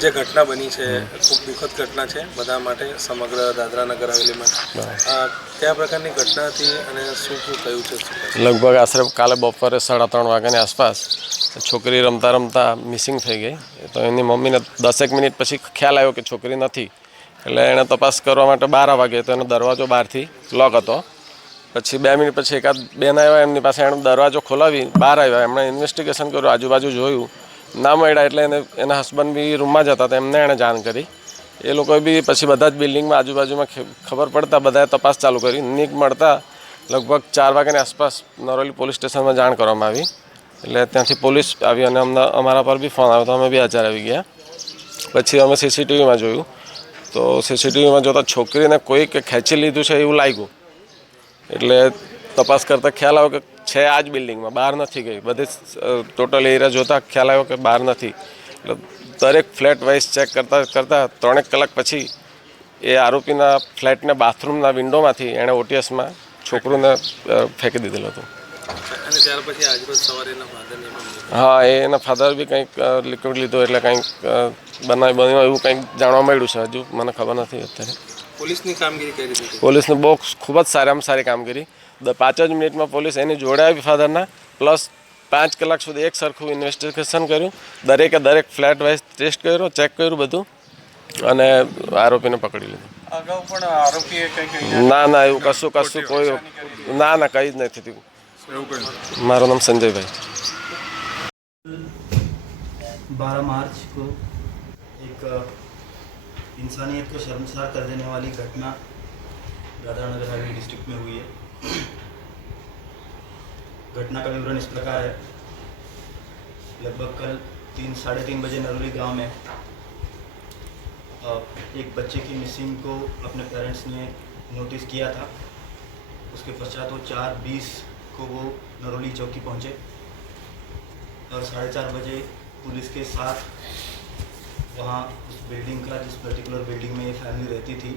જે ઘટના બની છે ખૂબ દુઃખદ ઘટના છે બધા માટે, સમગ્ર દાદરા નગર હવેલીમાં. કયા પ્રકારની ઘટના હતી અને શું શું થયું છે? લગભગ આશરે કાલે બપોરે 3:30 વાગ્યાની આસપાસ છોકરી રમતા રમતા મિસિંગ થઈ ગઈ. તો એની મમ્મીને 10 મિનિટ પછી ખ્યાલ આવ્યો કે છોકરી નથી, એટલે એણે તપાસ કરવા માટે બહાર આવવા ગઈ તો એનો દરવાજો બહારથી લોક હતો. પછી 2 મિનિટ પછી એકાદ બેન આવ્યા, એમની પાસે એણે દરવાજો ખોલાવી બહાર આવ્યા. એમણે ઇન્વેસ્ટિગેશન કર્યું, આજુબાજુ જોયું, ના મળ્યા. એટલે એના હસબન્ડ બી રૂમમાં જ હતા, તો એમને એણે જાણ કરી. એ લોકોએ બી પછી બધા જ બિલ્ડિંગમાં આજુબાજુમાં ખબર પડતા બધાએ તપાસ ચાલુ કરી. નીક મળતા લગભગ 4 વાગ્યાની આસપાસ નરોલી પોલીસ સ્ટેશનમાં જાણ કરવામાં આવી. એટલે ત્યાંથી પોલીસ આવી અને અમારા પર બી ફોન આવ્યો તો અમે બી હાજર આવી ગયા. પછી અમે સીસીટીવીમાં જોયું તો સીસીટીવીમાં જોતાં છોકરીને કોઈક ખેંચી લીધું છે એવું લાગ્યું. એટલે તપાસ કરતાં ખ્યાલ આવ્યો કે છે આ જ બિલ્ડિંગમાં, બહાર નથી ગઈ. બધી ટોટલ એરિયા જોતાં ખ્યાલ આવ્યો કે બહાર નથી. એટલે દરેક ફ્લેટ વાઇઝ ચેક કરતાં 3 કલાક પછી એ આરોપીના ફ્લેટના બાથરૂમના વિન્ડોમાંથી એણે ઓટીએસમાં છોકરુંને ફેંકી દીધેલું હતું. અને ત્યાર પછી આજરોજ સવારે એના ફાધરને હા, એના ફાધર બી કંઈક લિક્વિડ લીધું, એટલે કંઈક બન્યું એવું કંઈક જાણવા મળ્યું છે. હજુ મને ખબર નથી અત્યારે. પોલીસની કામગીરી કઈ રીતે? પોલીસને બહુ ખૂબ જ સારામાં સારી કામગીરી. 5 જ મિનિટમાં પોલીસ એની જોડે આવી ફાધરના, પ્લસ 5 કલાક સુધી એક સરખું ઇન્વેસ્ટિગેશન કર્યું. દરેક ફ્લેટ વાઇઝ ટેસ્ટ કર્યો, ચેક કર્યું બધું, અને આરોપીને પકડી લીધો. અગાઉ પણ આરોપીએ કંઈક ના એવું કશું કોઈ ના કંઈ જ નથી થયું. મારું નામ સંજયભાઈ. 12 मार्च को एक इंसानियत को शर्मसार कर देने वाली घटना दादरा नगर हवेली डिस्ट्रिक्ट में हुई है। घटना का विवरण इस प्रकार है। लगभग कल 3-3:30 बजे नरोली गांव में एक बच्चे की मिसिंग को अपने पेरेंट्स ने नोटिस किया था। उसके पश्चात वो 4:20 को वो नरोली चौकी पहुंचे और 4:30 बजे पुलिस के साथ वहाँ उस बिल्डिंग का, जिस पर्टिकुलर बिल्डिंग में ये फैमिली रहती थी,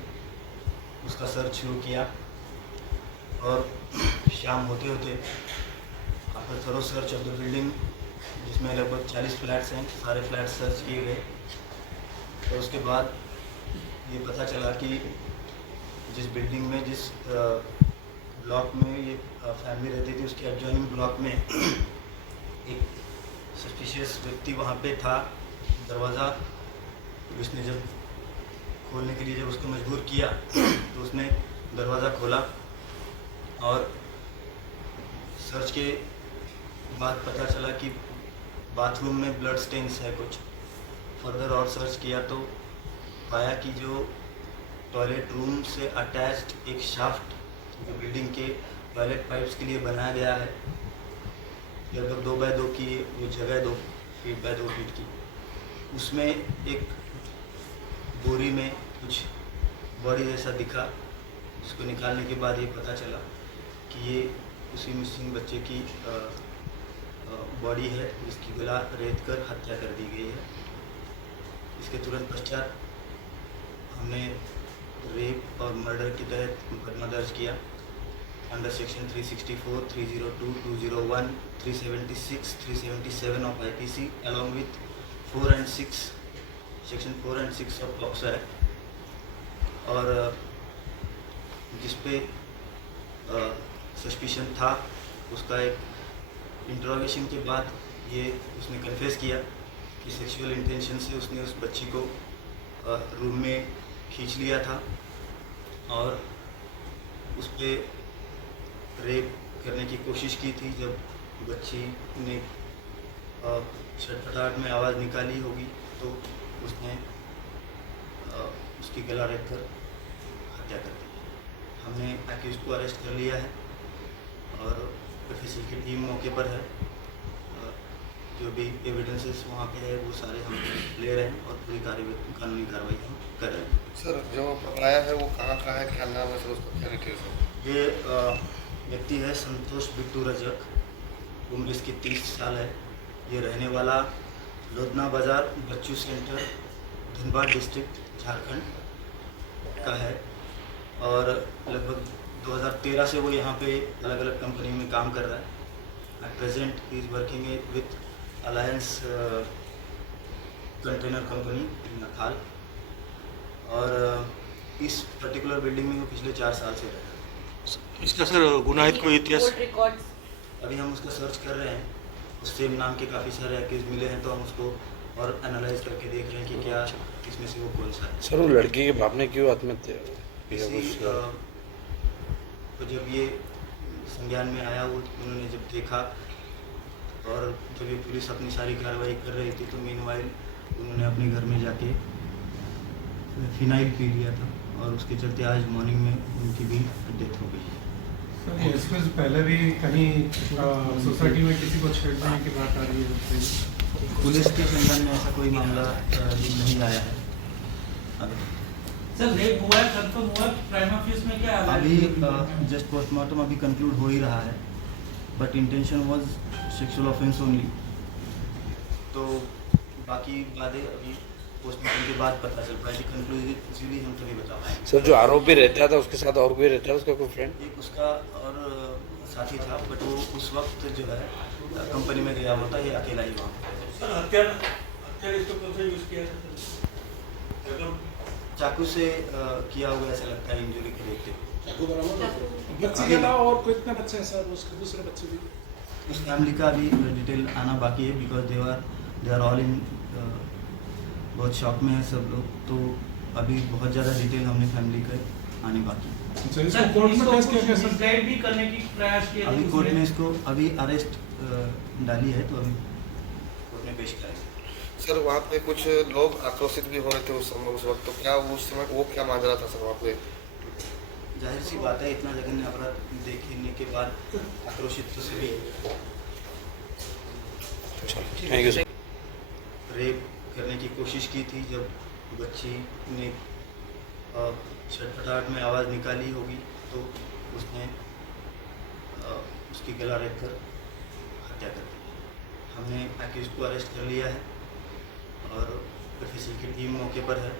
उसका सर्च शुरू किया। और शाम होते होते after thorough search of the building, जिसमें लगभग 40 फ्लैट्स हैं, सारे फ्लैट्स सर्च किए गए। तो उसके बाद ये पता चला कि जिस बिल्डिंग में, जिस ब्लॉक में ये फैमिली रहती थी, उसके एडजॉइनिंग ब्लॉक में एक सस्पिशियस व्यक्ति वहाँ पे था। दरवाज़ा उसने जब खोलने के लिए जब उसको मजबूर किया तो उसने दरवाज़ा खोला और सर्च के बाद पता चला कि बाथरूम में ब्लड स्टेन्स है कुछ। फर्दर और सर्च किया तो पाया कि जो टॉयलेट रूम से अटैच्ड एक शाफ्ट जो बिल्डिंग के टॉयलेट पाइप्स के लिए बनाया गया है, लगभग 2x2 की वो जगह, 2 फीट बाय 2 फीट की, उसमें एक बोरी में कुछ बॉडी जैसा दिखा। जिसको निकालने के बाद ये पता चला कि ये उसी मिसिंग बच्चे की बॉडी है, जिसकी गला रेत कर हत्या कर दी गई है। इसके तुरंत पश्चात हमने रेप और मर्डर के तहत मुकदमा दर्ज किया under section 364, 302, 201, 376, 377 of IPC along with 4 and 6, section 4 and 6 of POCSO act. और जिस पे सस्पिशन था, उसका एक इंट्रोगेशन के बाद ये उसने कन्फेस किया कि सेक्सुअल इंटेंशन से उसने उस बच्ची को रूम में खींच लिया था और उस पर रेप करने की कोशिश की थी। जब बच्ची ने छटपटाहट में आवाज़ निकाली होगी तो उसने उसकी गला रेत कर हत्या कर दी। हमने एक्यूज को अरेस्ट कर लिया है और FSL की टीम मौके पर है। जो भी एविडेंसेस वहाँ पे है वो सारे हम ले रहे हैं और पूरी कानूनी कार्रवाई हम कर रहे हैं। सर, जो पकड़ाया है वो कहाँ का है, क्या नाम है सर उसका, क्या डिटेल्स है? ये व्यक्ति है संतोष बिट्टू रजक, उम्र इसकी 30 साल है। ये रहने वाला लोधना बाज़ार बच्चू सेंटर, धनबाद डिस्ट्रिक्ट, झारखंड का है। और लगभग 2013 से वो यहाँ पे अलग अलग कंपनी में काम कर रहा है। At present he is working with alliance container company नखाल। और इस पर्टिकुलर बिल्डिंग में वो पिछले 4 साल से रह रहा है। इसका सर गुनाहित कोई इतिहास अभी हम उसका सर्च कर रहे हैं, उस सेम नाम के काफ़ी सारे अक्यूज मिले हैं, तो हम उसको और एनालाइज करके देख रहे हैं कि क्या इसमें से वो कौन सा है। सर वो लड़की के बाप ने क्यों आत्महत्या तो जब ये संज्ञान में आया, वो उन्होंने जब देखा और जब ये पुलिस अपनी सारी कार्रवाई कर रही थी, तो मीनवाइल उन्होंने अपने घर में जाके फिनाइल पी लिया था और उसके चलते आज मॉर्निंग में उनकी भी डेथ हो गई। सर ये इसमें पहले भी कहीं सोसाइटी में किसी को छेड़ने की बात आ रही है? पुलिस के संज्ञान में ऐसा कोई मामला नहीं आया है। सर रेप हुआ है, कंफर्म हुआ है, प्राइमा फेस में क्या हालत अभी है? जस्ट पोस्टमार्टम अभी कंक्लूड हो ही रहा है, but intention was sexual offence only. तो बाकी बातें अभी पोस्टमार्टम के बाद पता चल पाएगी, कंक्लूसिवली हम तभी बता पाएंगे। सर जो आरोपी रहता था उसके साथ और कोई रहता है, उसका कोई फ्रेंड? एक उसका और साथी था, बट वो उस वक्त जो है कंपनी में गया होता, ये अकेला ही वहाँ पे। सर हत्यार इसको कौन सा यूज किया था? चाकू से किया हुआ ऐसा लगता है इंजरी को देखते हुए। बच्चे के अलावा और कितने बच्चे हैं सर? उसके दूसरे बच्चे भी? उस फैमिली का अभी डिटेल आना बाकी है, because they are all in बहुत शॉक में है सब लोग। तो अभी बहुत ज़्यादा डिटेल हमने फैमिली का आने बाकी है। अच्छा, इसको कोर्ट में केस किया कैसे? मिसगाइड भी करने की प्रयास किया अभी कोर्ट में इसको अभी अरेस्ट डाली है, तो अभी कोर्ट में पेश करेंगे। सर वहाँ पे कुछ लोग आक्रोशित भी हो रहे थे उस वक्त, तो क्या उस समय वो क्या मान रहा था सर वहाँ पे? जाहिर सी बात है, इतना जघन्य अपराध देखने के बाद आक्रोशित तो सभी थैंक यू सर। रेप करने की कोशिश की थी। जब बच्ची ने छटपटाहट में आवाज़ निकाली होगी, तो उसने उसकी गला रेत कर हत्या कर दी। हमने अक्यूज को अरेस्ट कर लिया है और एफएसएल की टीम मौके पर है।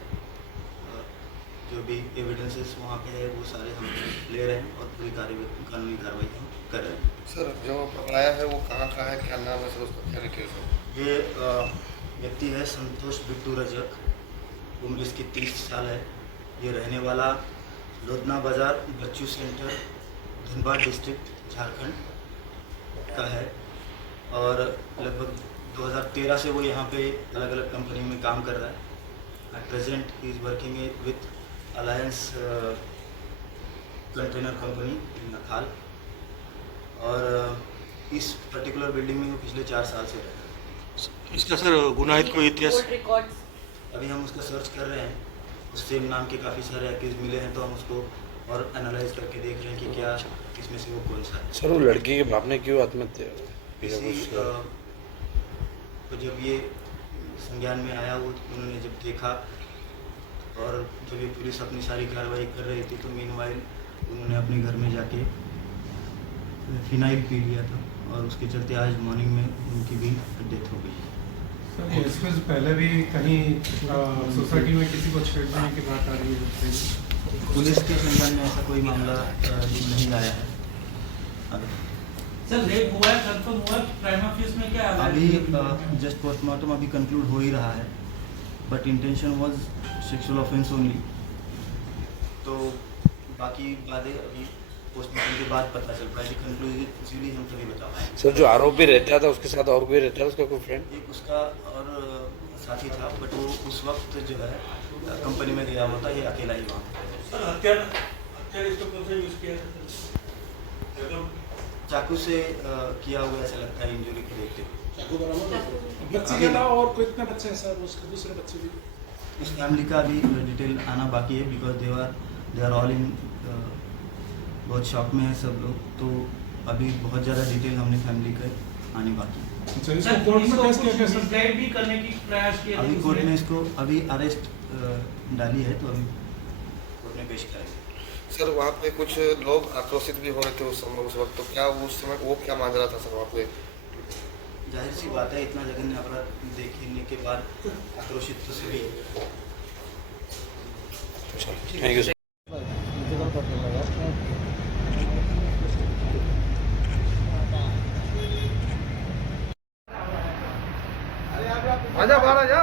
जो भी एविडेंसेस वहाँ पे है वो सारे हम ले रहे हैं और पूरी कानूनी कार्रवाई हम कर रहे हैं। सर जो पकड़ाया है वो कहाँ का है, क्या नाम है सर उसका, क्या डिटेल्स है? ये व्यक्ति है संतोष बिट्टू रजक, उम्र इसकी 30 साल है। ये रहने वाला लोधना बाज़ार बच्चू सेंटर, धनबाद डिस्ट्रिक्ट, झारखंड का है। और लगभग 2013 से वो यहाँ पे अलग अलग कंपनी में काम कर रहा है। At present he is working with alliance container company नखाल। और इस पर्टिकुलर बिल्डिंग में वो पिछले 4 साल से रह रहा है। इसका सर गुनाहित कोई इतिहास? अभी हम उसका सर्च कर रहे हैं, उस सेम नाम के काफ़ी सारे अक्यूज मिले हैं, तो हम उसको और एनालाइज करके देख रहे हैं कि क्या इसमें से वो कौन सा है। सर वो लड़की के बाप ने क्यों आत्महत्या तो जब ये संज्ञान में आया, वो उन्होंने जब देखा और जब ये पुलिस अपनी सारी कार्रवाई कर रही थी, तो मीनवाइल उन्होंने अपने घर में जाके फिनाइल पी लिया था और उसके चलते आज मॉर्निंग में उनकी भी डेथ हो गई। सर ये इसमें पहले भी कहीं सोसाइटी में किसी को छेड़ने की बात आ रही है? पुलिस के संज्ञान में ऐसा कोई मामला नहीं आया है। सर रेप हुआ है, कंफर्म हुआ है, प्राइमा फेस में क्या हालत अभी है? जस्ट पोस्टमार्टम अभी कंक्लूड हो ही रहा है, but intention was sexual offence only. तो बाकी बातें अभी पोस्टमार्टम के बाद पता चल पाएगी, कंक्लूसिवली हम तभी बता पाएंगे। सर जो आरोपी रहता था उसके साथ और कोई रहता है, उसका कोई फ्रेंड? एक उसका और साथी था, बट वो उस वक्त जो है कंपनी में गया होता, ये अकेला ही वहाँ पे। सर हत्यार इसको कौन सा यूज किया था? चाकू से किया हुआ ऐसा लगता है इंजरी को देखते हुए। बच्चे के अलावा और कितने बच्चे हैं सर? उसके दूसरे बच्चे भी? उस फैमिली का अभी डिटेल आना बाकी है, because they are all in बहुत शॉक में है सब लोग। तो अभी बहुत ज़्यादा डिटेल हमने फैमिली का आने बाकी है। अच्छा, इसको कोर्ट में केस किया कैसे? मिसगाइड भी करने की प्रयास किया अभी कोर्ट में इसको अभी अरेस्ट डाली है, तो अभी कोर्ट में पेश करेंगे। सर वहाँ पे कुछ लोग आक्रोशित भी हो रहे थे उस वक्त, तो क्या उस समय वो क्या मान रहा था सर वहाँ पे? जाहिर सी बात है, इतना जघन्य अपराध देखने के बाद आक्रोशित तो सभी थैंक यू सर। आजा बाहर आजा।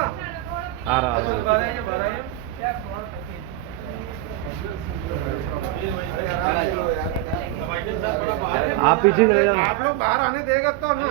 आप पीछे चले जाओ। आप लोग बाहर आने देगा तो ना।